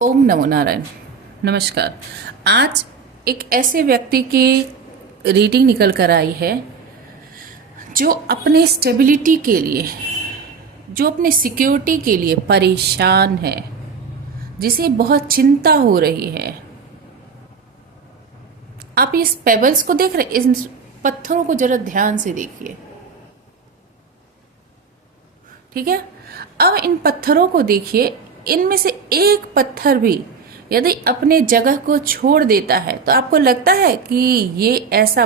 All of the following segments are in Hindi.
ओम नमो नारायण। नमस्कार। आज एक ऐसे व्यक्ति की रीडिंग निकल कर आई है जो अपने स्टेबिलिटी के लिए, जो अपने सिक्योरिटी के लिए परेशान है, जिसे बहुत चिंता हो रही है। आप इस पेबल्स को देख रहे, इन पत्थरों को जरा ध्यान से देखिए, ठीक है। अब इन पत्थरों को देखिए, इनमें से एक पत्थर भी यदि अपने जगह को छोड़ देता है तो आपको लगता है कि ये ऐसा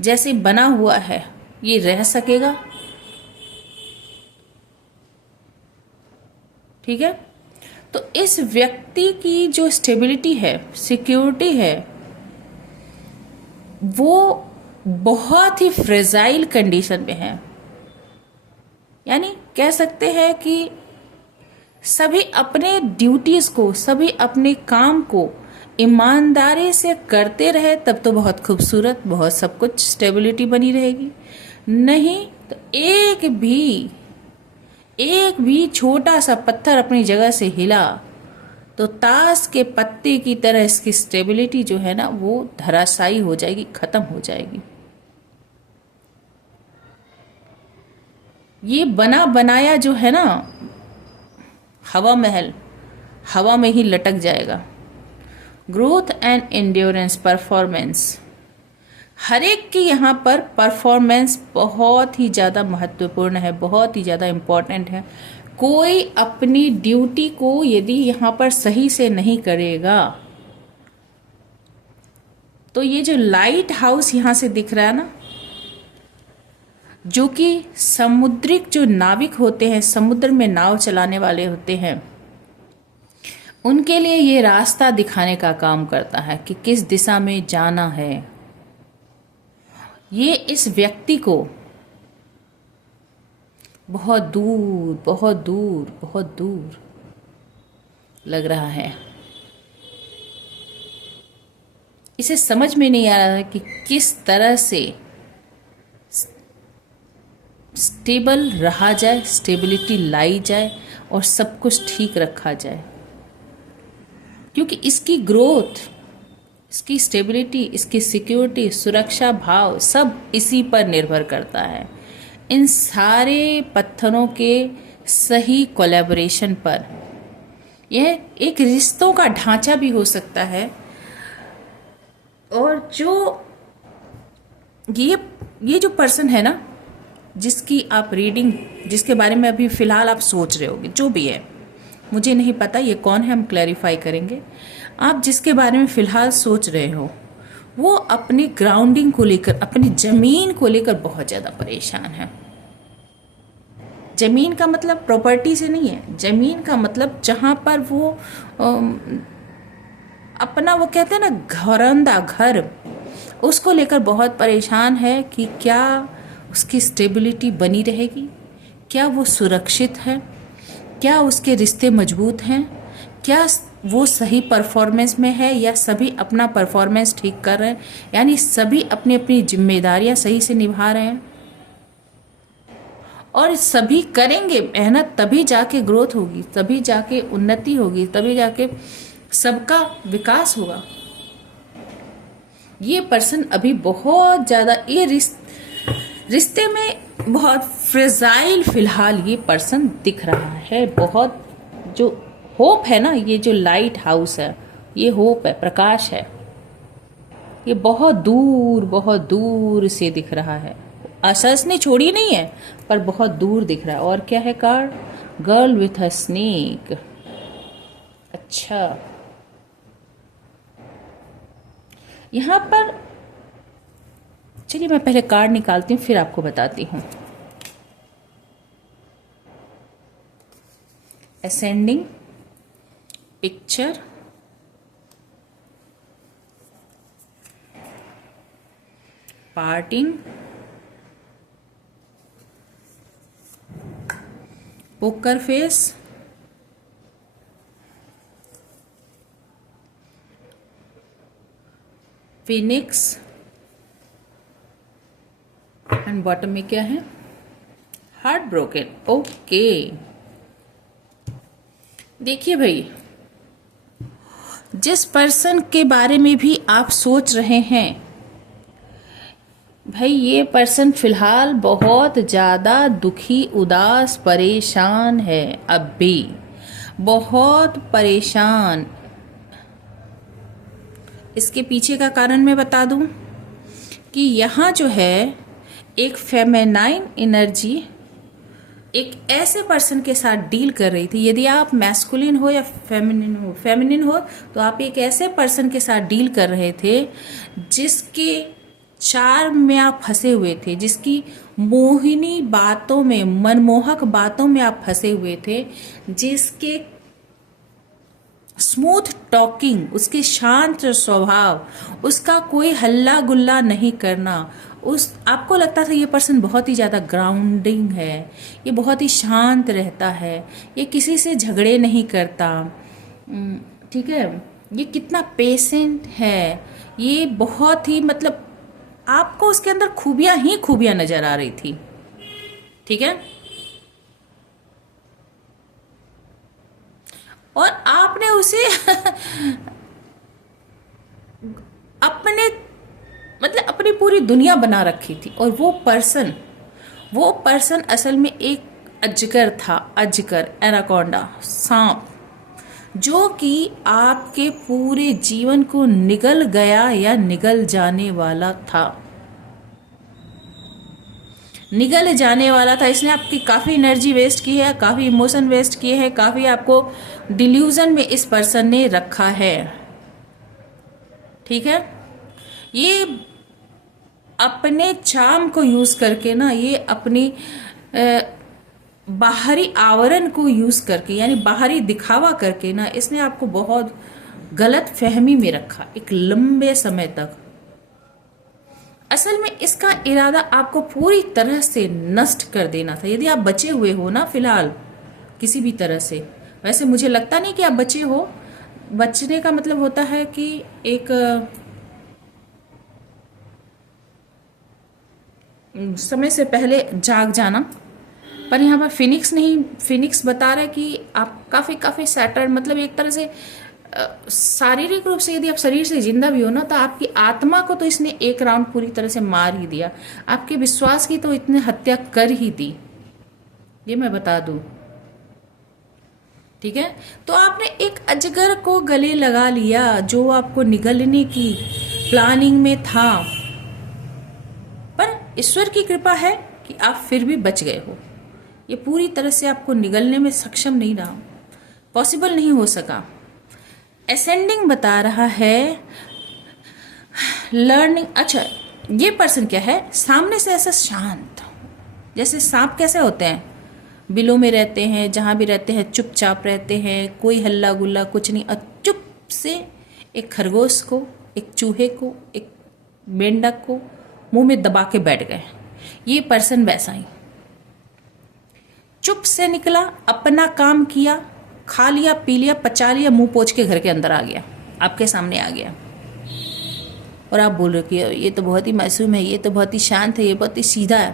जैसे बना हुआ है ये रह सकेगा? ठीक है। तो इस व्यक्ति की जो स्टेबिलिटी है, सिक्योरिटी है, वो बहुत ही फ्रेजाइल कंडीशन में है। यानी कह सकते हैं कि सभी अपने ड्यूटीज को, सभी अपने काम को ईमानदारी से करते रहे तब तो बहुत खूबसूरत, बहुत सब कुछ स्टेबिलिटी बनी रहेगी। नहीं तो एक भी छोटा सा पत्थर अपनी जगह से हिला तो ताश के पत्ते की तरह इसकी स्टेबिलिटी जो है ना वो धराशायी हो जाएगी, खत्म हो जाएगी। ये बना बनाया जो है ना हवा महल, हवा में ही लटक जाएगा। ग्रोथ एंड एंड्योरेंस, परफॉर्मेंस, हर एक की यहाँ पर परफॉर्मेंस बहुत ही ज़्यादा महत्वपूर्ण है, बहुत ही ज़्यादा इम्पोर्टेंट है। कोई अपनी ड्यूटी को यदि यहाँ पर सही से नहीं करेगा तो ये जो लाइट हाउस यहाँ से दिख रहा है ना, जो कि समुद्रिक जो नाविक होते हैं, समुद्र में नाव चलाने वाले होते हैं, उनके लिए ये रास्ता दिखाने का काम करता है कि किस दिशा में जाना है। ये इस व्यक्ति को बहुत दूर बहुत दूर बहुत दूर लग रहा है। इसे समझ में नहीं आ रहा है कि किस तरह से स्टेबल रहा जाए, स्टेबिलिटी लाई जाए और सब कुछ ठीक रखा जाए, क्योंकि इसकी ग्रोथ, इसकी स्टेबिलिटी, इसकी सिक्योरिटी, सुरक्षा भाव सब इसी पर निर्भर करता है। इन सारे पत्थरों के सही कोलैबोरेशन पर। यह एक रिश्तों का ढांचा भी हो सकता है। और जो ये जो पर्सन है ना, जिसकी आप रीडिंग, जिसके बारे में अभी फ़िलहाल आप सोच रहे होगे, जो भी है मुझे नहीं पता ये कौन है, हम क्लैरिफाई करेंगे। आप जिसके बारे में फ़िलहाल सोच रहे हो वो अपनी ग्राउंडिंग को लेकर, अपनी ज़मीन को लेकर बहुत ज़्यादा परेशान है। ज़मीन का मतलब प्रॉपर्टी से नहीं है, ज़मीन का मतलब जहाँ पर वो अपना, वो कहते हैं ना घरंदा, घर, उसको लेकर बहुत परेशान है कि क्या उसकी स्टेबिलिटी बनी रहेगी, क्या वो सुरक्षित है, क्या उसके रिश्ते मजबूत हैं, क्या वो सही परफॉर्मेंस में है, या सभी अपना परफॉर्मेंस ठीक कर रहे हैं, यानी सभी अपनी अपनी जिम्मेदारियां सही से निभा रहे हैं। और सभी करेंगे मेहनत तभी जाके ग्रोथ होगी, तभी जाके उन्नति होगी, तभी जाके सबका विकास होगा। ये पर्सन अभी बहुत ज़्यादा ये रिश्ते में बहुत फ्रेजाइल फिलहाल ये पर्सन दिख रहा है। बहुत जो होप है ना, ये जो लाइट हाउस है, ये होप है, प्रकाश है, ये बहुत दूर से दिख रहा है। असस ने छोड़ी नहीं है पर बहुत दूर दिख रहा है। और क्या है card? Girl with a snake. अच्छा, यहाँ पर चलिए मैं पहले कार्ड निकालती हूँ फिर आपको बताती हूँ। Ascending, picture, parting, poker face, phoenix, and bottom में क्या है? Heart broken. ओके, देखिए भाई, जिस पर्सन के बारे में भी आप सोच रहे हैं, भाई ये पर्सन फिलहाल बहुत ज़्यादा दुखी, उदास, परेशान है, अब भी बहुत परेशान। इसके पीछे का कारण मैं बता दूं कि यहाँ जो है एक फेमेनाइन एनर्जी एक ऐसे पर्सन के साथ डील कर रही थी। यदि आप मैस्कुलिन हो या फेमिनिन हो तो आप एक ऐसे पर्सन के साथ डील कर रहे थे जिसके चार्म में आप फंसे हुए थे, जिसकी मोहिनी बातों में, मनमोहक बातों में आप फंसे हुए थे, जिसके स्मूथ टॉकिंग, उसके शांत स्वभाव, उसका कोई हल्ला गुल्ला नहीं करना, उस आपको लगता था ये पर्सन बहुत ही ज़्यादा ग्राउंडिंग है, ये बहुत ही शांत रहता है, ये किसी से झगड़े नहीं करता, ठीक है, ये कितना पेशेंट है, ये बहुत ही मतलब आपको उसके अंदर खूबियां ही खूबियां नजर आ रही थी। ठीक है, और आपने उसे अपने मतलब अपनी पूरी दुनिया बना रखी थी। और वो पर्सन असल में एक अजगर था, अजगर, एनाकोंडा, सांप, जो कि आपके पूरे जीवन को निगल गया या निगल जाने वाला था, निगल जाने वाला था। इसने आपकी काफ़ी एनर्जी वेस्ट की है, काफ़ी इमोशन वेस्ट किए हैं, काफ़ी आपको डिल्यूजन में इस पर्सन ने रखा है। ठीक है, ये अपने चार्म को यूज करके ना, ये अपनी बाहरी आवरण को यूज करके, यानी बाहरी दिखावा करके ना, इसने आपको बहुत गलत फहमी में रखा एक लंबे समय तक। असल में इसका इरादा आपको पूरी तरह से नष्ट कर देना था। यदि आप बचे हुए हो ना फिलहाल किसी भी तरह से, वैसे मुझे लगता नहीं कि आप बचे हो। बचने का मतलब होता है कि एक समय से पहले जाग जाना, पर यहाँ पर फिनिक्स नहीं, फिनिक्स बता रहा है कि आप काफ़ी सैटर्ड, मतलब एक तरह से शारीरिक रूप से यदि आप शरीर से जिंदा भी हो ना, तो आपकी आत्मा को तो इसने एक राउंड पूरी तरह से मार ही दिया, आपके विश्वास की तो इतने हत्या कर ही दी, ये मैं बता दूं। ठीक है, तो आपने एक अजगर को गले लगा लिया जो आपको निगलने की प्लानिंग में था, पर ईश्वर की कृपा है कि आप फिर भी बच गए हो। ये पूरी तरह से आपको निगलने में सक्षम नहीं रहा, पॉसिबल नहीं हो सका। असेंडिंग बता रहा है लर्निंग। अच्छा, ये पर्सन क्या है, सामने से ऐसा शांत, जैसे सांप कैसे होते हैं, बिलों में रहते हैं, जहाँ भी रहते हैं चुपचाप रहते हैं, कोई हल्ला गुल्ला कुछ नहीं, और चुप से एक खरगोश को, एक चूहे को, एक मेंढक को मुंह में दबा के बैठ गए। ये पर्सन वैसा ही चुप से निकला, अपना काम किया, खा लिया, पी लिया, पचा लिया, मुंह पोंछ के घर के अंदर आ गया, आपके सामने आ गया, और आप बोल रहे हो कि ये तो बहुत ही मासूम है, ये तो बहुत ही शांत है, ये बहुत ही सीधा है।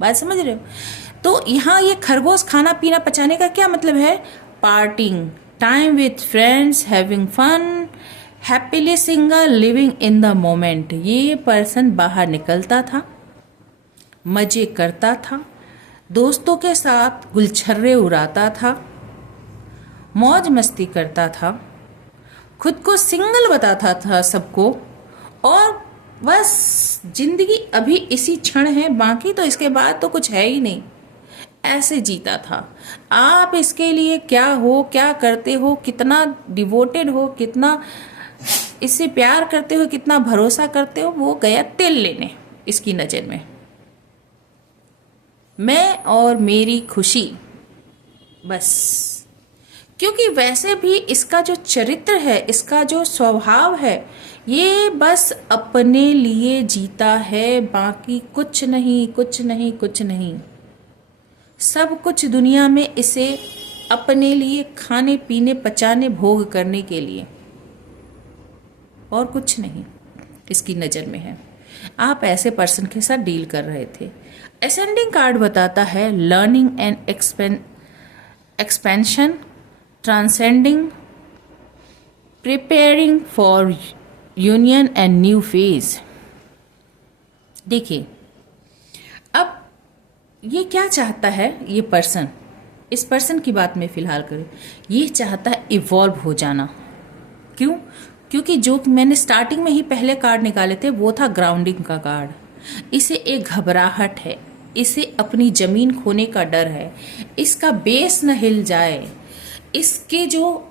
बात समझ रहे हो? तो यहाँ ये खरगोश खाना पीना पचाने का क्या मतलब है, parting, time with friends, having fun, happily single, living in the moment. ये पर्सन बाहर निकलता था, मजे करता था, दोस्तों के साथ गुलछर्रे उड़ाता था, मौज मस्ती करता था, खुद को सिंगल बताता था सबको, और बस जिंदगी अभी इसी क्षण है, बाकी तो इसके बाद तो कुछ है ही नहीं, ऐसे जीता था। आप इसके लिए क्या हो, क्या करते हो, कितना डिवोटेड हो, कितना इससे प्यार करते हो, कितना भरोसा करते हो, वो गया तेल लेने इसकी नज़र में। मैं और मेरी खुशी, बस। क्योंकि वैसे भी इसका जो चरित्र है, इसका जो स्वभाव है, ये बस अपने लिए जीता है, बाकी कुछ नहीं, कुछ नहीं, कुछ नहीं। सब कुछ दुनिया में इसे अपने लिए खाने पीने पचाने भोग करने के लिए, और कुछ नहीं इसकी नज़र में है। आप ऐसे पर्सन के साथ डील कर रहे थे। असेंडिंग कार्ड बताता है learning and expansion, transcending, preparing for union and new phase. देखिए, अब ये क्या चाहता है ये पर्सन, इस पर्सन की बात में फिलहाल करें, ये चाहता है इवॉल्व हो जाना। क्यों? क्योंकि जो मैंने स्टार्टिंग में ही पहले कार्ड निकाले थे वो था ग्राउंडिंग का कार्ड। इसे एक घबराहट है, इसे अपनी जमीन खोने का डर है, इसका बेस न हिल जाए, इसके जो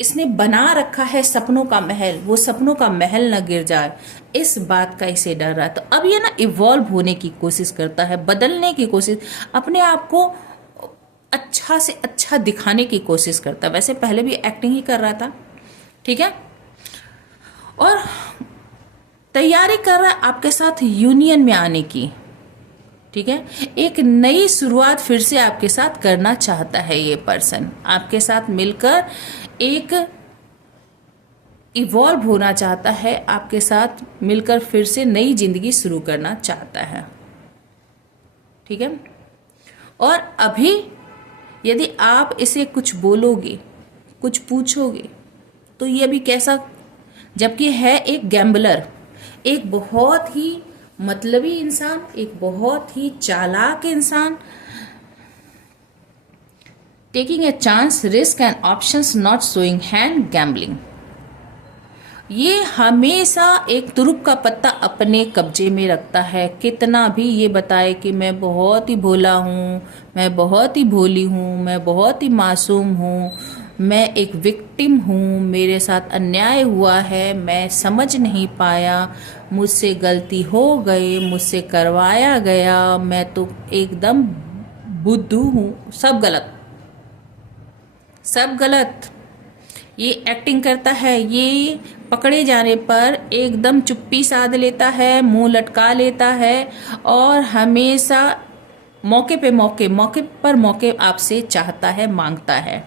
इसने बना रखा है सपनों का महल, वो सपनों का महल न गिर जाए, इस बात का इसे डर रहा है। तो अब ये ना इवॉल्व होने की कोशिश करता है, बदलने की कोशिश, अपने आप को अच्छा से अच्छा दिखाने की कोशिश करता है। वैसे पहले भी एक्टिंग ही कर रहा था, ठीक है, और तैयारी कर रहा है आपके साथ यूनियन में आने की, ठीक है। एक नई शुरुआत फिर से आपके साथ करना चाहता है ये पर्सन, आपके साथ मिलकर एक इवॉल्व होना चाहता है, आपके साथ मिलकर फिर से नई जिंदगी शुरू करना चाहता है, ठीक है। और अभी यदि आप इसे कुछ बोलोगे, कुछ पूछोगे, तो ये अभी कैसा, जबकि है एक गैम्बलर, एक बहुत ही मतलबी इंसान, एक बहुत ही चालाक इंसान, taking a chance, risk and options, not showing hand, gambling. ये हमेशा एक तुरुप का पत्ता अपने कब्जे में रखता है। कितना भी ये बताए कि मैं बहुत ही भोला हूँ, मैं बहुत ही भोली हूँ, मैं बहुत ही मासूम हूँ, मैं एक विक्टिम हूँ, मेरे साथ अन्याय हुआ है, मैं समझ नहीं पाया, मुझसे गलती हो गई, मुझसे करवाया गया, मैं तो एकदम बुद्धू हूँ, सब गलत, सब गलत। ये एक्टिंग करता है, ये पकड़े जाने पर एकदम चुप्पी साध लेता है, मुंह लटका लेता है और हमेशा मौके पे मौके आपसे चाहता है, मांगता है।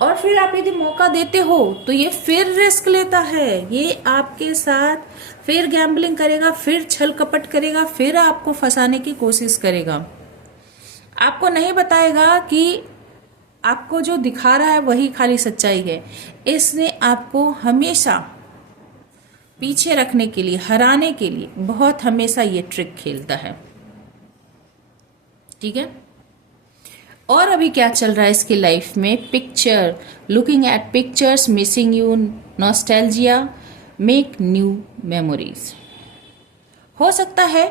और फिर आप यदि मौका देते हो तो ये फिर रिस्क लेता है, ये आपके साथ फिर गैम्बलिंग करेगा, फिर छल कपट करेगा, फिर आपको फंसाने की कोशिश करेगा। आपको नहीं बताएगा कि आपको जो दिखा रहा है वही खाली सच्चाई है। इसने आपको हमेशा पीछे रखने के लिए, हराने के लिए बहुत हमेशा ये ट्रिक खेलता है, ठीक है। और अभी क्या चल रहा है इसकी लाइफ में, picture, looking at pictures, missing you, nostalgia, make new memories. हो सकता है,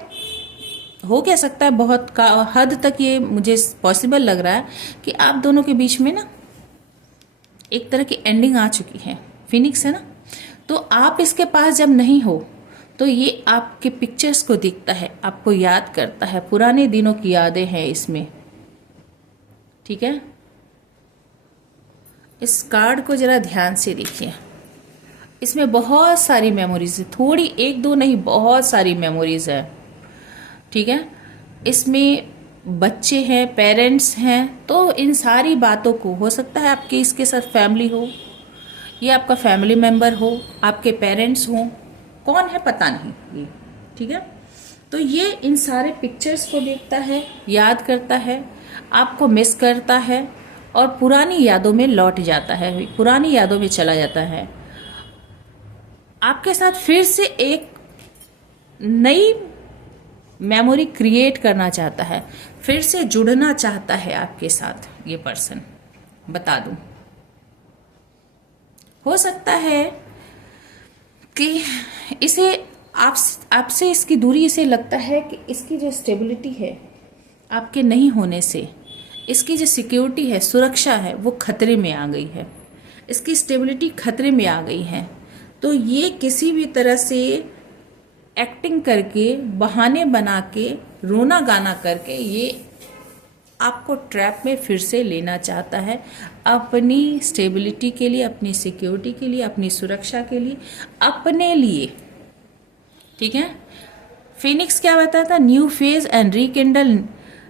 हो क्या सकता है, बहुत का हद तक ये मुझे पॉसिबल लग रहा है कि आप दोनों के बीच में ना एक तरह की एंडिंग आ चुकी है। फिनिक्स है ना, तो आप इसके पास जब नहीं हो तो ये आपके पिक्चर्स को देखता है, आपको याद करता है, पुराने दिनों की यादें हैं इसमें, ठीक है। इस कार्ड को जरा ध्यान से देखिए, इसमें बहुत सारी मेमोरीज है, थोड़ी एक दो नहीं, बहुत सारी मेमोरीज है, ठीक है। इसमें बच्चे हैं, पेरेंट्स हैं, तो इन सारी बातों को, हो सकता है आपके इसके साथ फैमिली हो, ये आपका फैमिली मेंबर हो, आपके पेरेंट्स हो, कौन है पता नहीं ये, ठीक है। तो ये इन सारे पिक्चर्स को देखता है, याद करता है, आपको मिस करता है और पुरानी यादों में लौट जाता है, पुरानी यादों में चला जाता है। आपके साथ फिर से एक नई मेमोरी क्रिएट करना चाहता है, फिर से जुड़ना चाहता है आपके साथ ये पर्सन, बता दूं। हो सकता है कि इसे आपसे इसकी दूरी, इसे लगता है कि इसकी जो स्टेबिलिटी है आपके नहीं होने से, इसकी जो सिक्योरिटी है, सुरक्षा है, वो खतरे में आ गई है, इसकी स्टेबिलिटी खतरे में आ गई है। तो ये किसी भी तरह से एक्टिंग करके, बहाने बना के, रोना गाना करके ये आपको ट्रैप में फिर से लेना चाहता है, अपनी स्टेबिलिटी के लिए, अपनी सिक्योरिटी के लिए, अपनी सुरक्षा के लिए, अपने लिए, ठीक है। फिनिक्स क्या बताता, new phase and rekindle,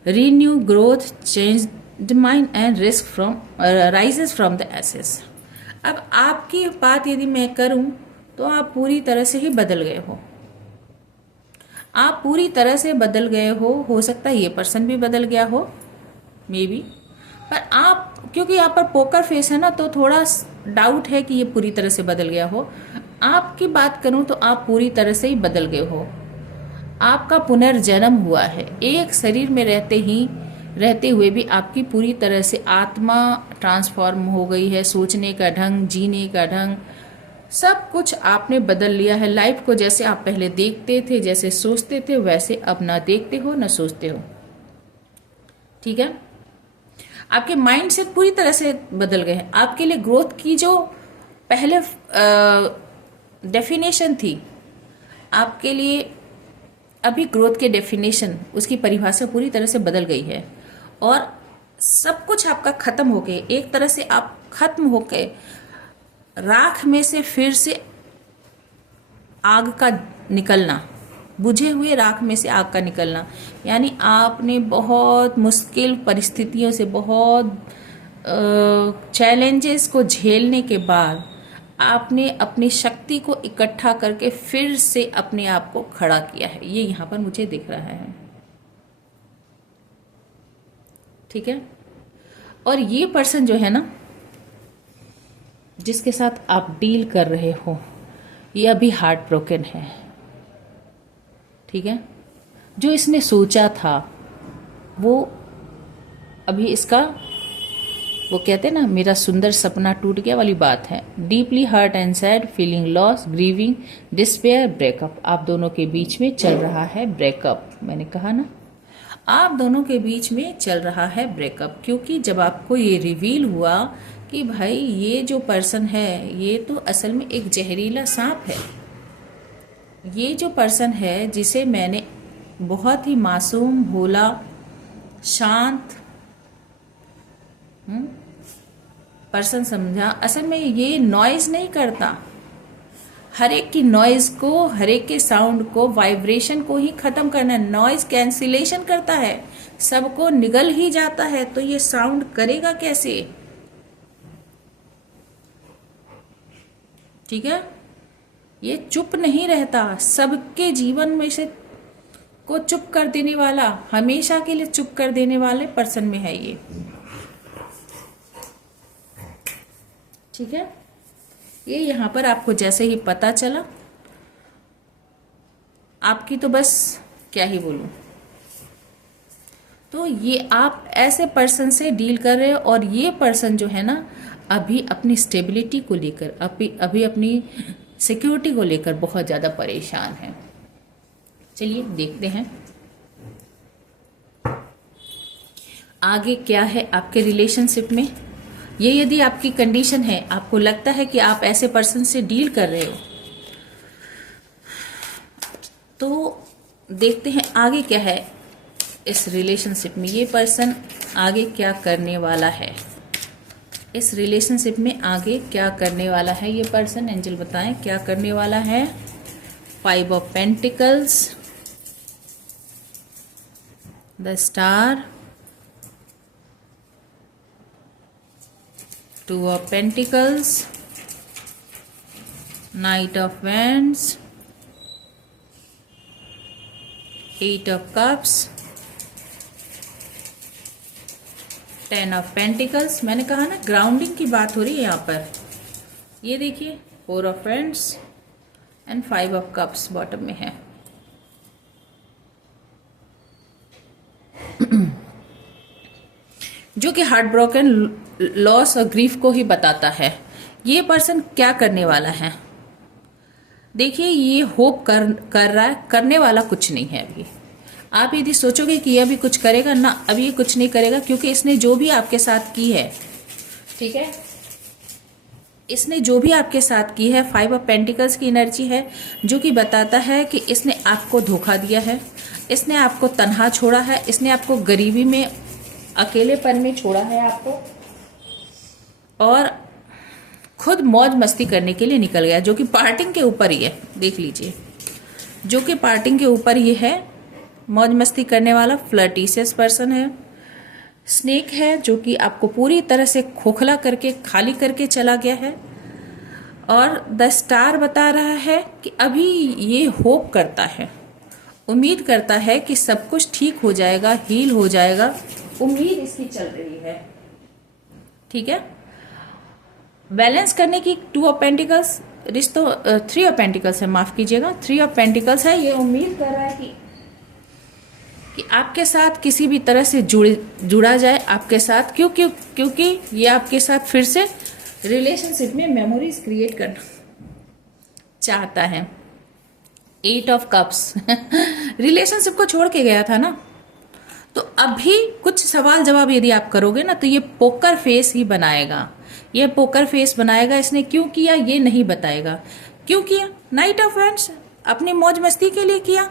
renew growth, change the mind and risk from rises from the ashes. अब आपकी बात यदि मैं करूं तो आप पूरी तरह से ही बदल गए हो, आप पूरी तरह से बदल गए हो सकता है ये पर्सन भी बदल गया हो, मे बी, पर आप क्योंकि यहाँ पर पोकर फेस है ना, तो थोड़ा डाउट है कि ये पूरी तरह से बदल गया हो। आपकी बात करूं तो आप पूरी तरह से ही बदल गए हो। आपका पुनर्जन्म हुआ है। एक शरीर में रहते हुए भी आपकी पूरी तरह से आत्मा ट्रांसफॉर्म हो गई है। सोचने का ढंग, जीने का ढंग, सब कुछ आपने बदल लिया है। लाइफ को जैसे आप पहले देखते थे, जैसे सोचते थे, वैसे अब ना देखते हो ना सोचते हो। ठीक है, आपके माइंड सेट पूरी तरह से बदल गए हैं। आपके लिए ग्रोथ की जो पहले डेफिनेशन थी, आपके लिए अभी ग्रोथ के डेफिनेशन, उसकी परिभाषा पूरी तरह से बदल गई है। और सब कुछ आपका खत्म होके, एक तरह से आप खत्म होके राख में से फिर से आग का निकलना, बुझे हुए राख में से आग का निकलना, यानी आपने बहुत मुश्किल परिस्थितियों से, बहुत चैलेंजेस को झेलने के बाद आपने अपनी शक्ति को इकट्ठा करके फिर से अपने आप को खड़ा किया है। ये यहाँ पर मुझे दिख रहा है। ठीक है, और ये पर्सन जो है ना, जिसके साथ आप डील कर रहे हो, ये अभी हार्ट ब्रोकन है। ठीक है, जो इसने सोचा था वो अभी इसका, वो कहते हैं ना, मेरा सुंदर सपना टूट गया वाली बात है। Deeply hurt and sad, feeling loss, grieving, despair, breakup. आप दोनों के बीच में चल रहा है ब्रेकअप। मैंने कहा ना, आप दोनों के बीच में चल रहा है ब्रेकअप। क्योंकि जब आपको ये रिवील हुआ कि भाई ये जो पर्सन है, ये तो असल में एक जहरीला सांप है। ये जो पर्सन है, जिसे मैंने बहुत ही मासूम, भोला, शांत पर्सन समझा, असल में ये नॉइज नहीं करता। हर एक की नॉइज को, हर एक के साउंड को, वाइब्रेशन को ही खत्म करना है। नॉइज कैंसिलेशन करता है, सबको निगल ही जाता है। तो ये साउंड करेगा कैसे? ठीक है, ये चुप नहीं रहता। सबके जीवन में से को चुप कर देने वाला, हमेशा के लिए चुप कर देने वाले पर्सन में है ये। ठीक है, ये यहाँ पर आपको जैसे ही पता चला, आपकी तो बस क्या ही बोलूं। तो ये आप ऐसे पर्सन से डील कर रहे हो, और ये पर्सन जो है ना, अभी अपनी स्टेबिलिटी को लेकर, अभी अपनी सिक्योरिटी को लेकर बहुत ज़्यादा परेशान है। चलिए देखते हैं आगे क्या है आपके रिलेशनशिप में। ये यदि आपकी कंडीशन है, आपको लगता है कि आप ऐसे पर्सन से डील कर रहे हो, तो देखते हैं आगे क्या है इस रिलेशनशिप में। ये पर्सन आगे क्या करने वाला है, इस रिलेशनशिप में आगे क्या करने वाला है ये पर्सन। एंजल बताएं क्या करने वाला है। 5 of pentacles, the star, 2 of Pentacles, Knight of Wands, 8 of Cups, 10 of Pentacles। मैंने कहा ना, ग्राउंडिंग की बात हो रही है यहाँ पर। ये देखिए 4 of Wands and 5 of Cups bottom में है। जो कि हार्ट ब्रोकन, लॉस और ग्रीफ को ही बताता है। ये पर्सन क्या करने वाला है, देखिए, ये होप कर रहा है, करने वाला कुछ नहीं है अभी। आप यदि सोचोगे कि ये अभी कुछ करेगा ना, अभी ये कुछ नहीं करेगा, क्योंकि इसने जो भी आपके साथ की है, ठीक है, इसने जो भी आपके साथ की है, 5 ऑफ पेंटिकल्स की एनर्जी है, जो कि बताता है कि इसने आपको धोखा दिया है, इसने आपको तन्हा छोड़ा है, इसने आपको गरीबी में, अकेलेपन में छोड़ा है आपको, और खुद मौज मस्ती करने के लिए निकल गया, जो कि पार्टिंग के ऊपर ही है। देख लीजिए, जो कि पार्टिंग के ऊपर ही है, मौज मस्ती करने वाला फ्लर्टिशियस पर्सन है। स्नेक है, जो कि आपको पूरी तरह से खोखला करके, खाली करके चला गया है। और द स्टार बता रहा है कि अभी ये होप करता है, उम्मीद करता है कि सब कुछ ठीक हो जाएगा, हील हो जाएगा, उम्मीद इसकी चल रही है। ठीक है। बैलेंस करने की 2 ऑफ पेंटिकल्स रिश्तों 3 ऑफ पेंटिकल्स है, माफ कीजिएगा 3 ऑफ पेंटिकल्स है। ये उम्मीद कर रहा है कि आपके साथ किसी भी तरह से जुड़ा जाए आपके साथ, क्योंकि ये आपके साथ फिर से रिलेशनशिप में मेमोरीज क्रिएट करना चाहता है। 8 ऑफ कप्स रिलेशनशिप को छोड़ के गया था ना, तो अभी कुछ सवाल जवाब यदि आप करोगे ना तो ये पोकर फेस ही बनाएगा। ये पोकर फेस बनाएगा। इसने क्यों किया ये नहीं बताएगा। क्यों किया? नाइट ऑफ वैंड्स अपनी मौज मस्ती के लिए किया,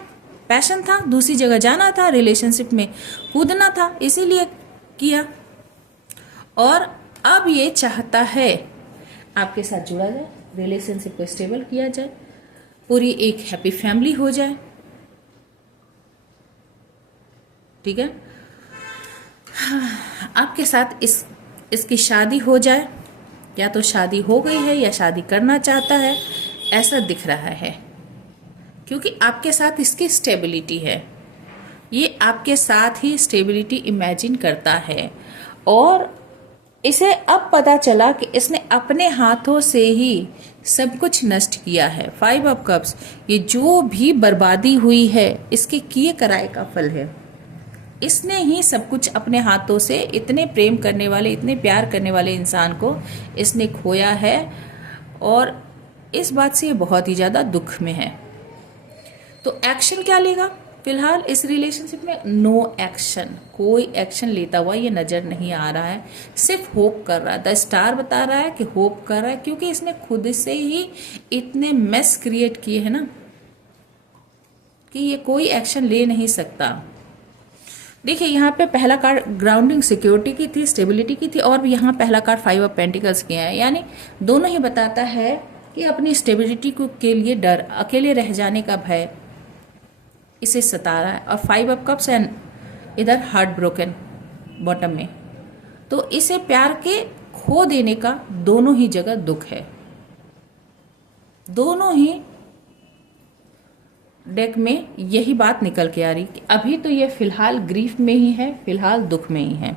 पैशन था, दूसरी जगह जाना था, रिलेशनशिप में कूदना था, इसीलिए किया। और अब ये चाहता है आपके साथ जुड़ा जाए, रिलेशनशिप को स्टेबल किया जाए, पूरी एक हैप्पी फैमिली हो जाए। ठीक है, आपके साथ इसकी शादी हो जाए, या तो शादी हो गई है या शादी करना चाहता है, ऐसा दिख रहा है। क्योंकि आपके साथ इसकी स्टेबिलिटी है, ये आपके साथ ही स्टेबिलिटी इमेजिन करता है। और इसे अब पता चला कि इसने अपने हाथों से ही सब कुछ नष्ट किया है। 5 ऑफ कप्स, ये जो भी बर्बादी हुई है इसके किए कराए का फल है। इसने ही सब कुछ अपने हाथों से, इतने प्रेम करने वाले, इतने प्यार करने वाले इंसान को इसने खोया है, और इस बात से ये बहुत ही ज़्यादा दुख में है। तो एक्शन क्या लेगा फिलहाल इस रिलेशनशिप में? नो एक्शन, कोई एक्शन लेता हुआ ये नज़र नहीं आ रहा है, सिर्फ होप कर रहा है। द स्टार बता रहा है कि होप कर रहा है, क्योंकि इसने खुद से ही इतने मेस क्रिएट किए हैं ना कि ये कोई एक्शन ले नहीं सकता। देखिए यहाँ पे पहला कार्ड ग्राउंडिंग सिक्योरिटी की थी, स्टेबिलिटी की थी, और यहाँ पहला कार्ड 5 ऑफ पेंटिकल्स के है। यानी दोनों ही बताता है कि अपनी स्टेबिलिटी को के लिए डर, अकेले रह जाने का भय इसे सता रहा है। और 5 ऑफ कप्स एंड इधर हार्ट ब्रोकन बॉटम में, तो इसे प्यार के खो देने का दोनों ही जगह दुख है। दोनों ही डेक में यही बात निकल के आ रही कि अभी तो ये फिलहाल ग्रीफ में ही है, फिलहाल दुख में ही है।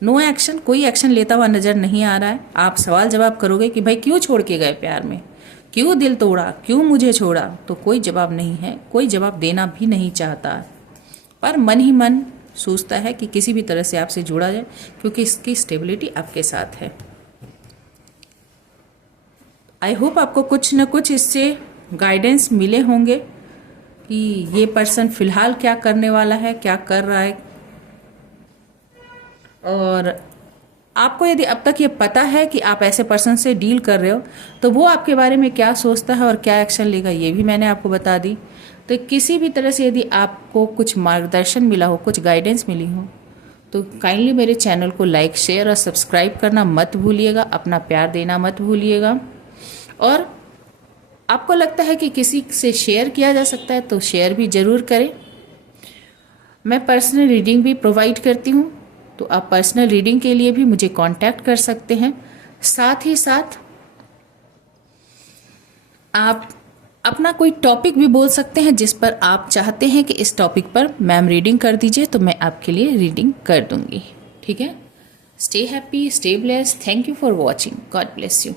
नो एक्शन, कोई एक्शन लेता हुआ नजर नहीं आ रहा है। आप सवाल जवाब करोगे कि भाई क्यों छोड़ के गए प्यार में, क्यों दिल तोड़ा, क्यों मुझे छोड़ा, तो कोई जवाब नहीं है, कोई जवाब देना भी नहीं चाहता। पर मन ही मन सोचता है कि किसी भी तरह से आपसे जुड़ा जाए, क्योंकि इसकी स्टेबिलिटी आपके साथ है। आई होप आपको कुछ न कुछ इससे गाइडेंस मिले होंगे कि ये पर्सन फिलहाल क्या करने वाला है, क्या कर रहा है। और आपको यदि अब तक ये पता है कि आप ऐसे पर्सन से डील कर रहे हो, तो वो आपके बारे में क्या सोचता है और क्या एक्शन लेगा, ये भी मैंने आपको बता दी। तो किसी भी तरह से यदि आपको कुछ मार्गदर्शन मिला हो, कुछ गाइडेंस मिली हो, तो काइंडली मेरे चैनल को लाइक, शेयर और सब्सक्राइब करना मत भूलिएगा, अपना प्यार देना मत भूलिएगा। और आपको लगता है कि किसी से शेयर किया जा सकता है तो शेयर भी ज़रूर करें। मैं पर्सनल रीडिंग भी प्रोवाइड करती हूँ, तो आप पर्सनल रीडिंग के लिए भी मुझे कांटेक्ट कर सकते हैं। साथ ही साथ आप अपना कोई टॉपिक भी बोल सकते हैं जिस पर आप चाहते हैं कि इस टॉपिक पर मैम रीडिंग कर दीजिए, तो मैं आपके लिए रीडिंग कर दूंगी। ठीक है, stay happy, stay blessed. Thank you for watching. God bless you.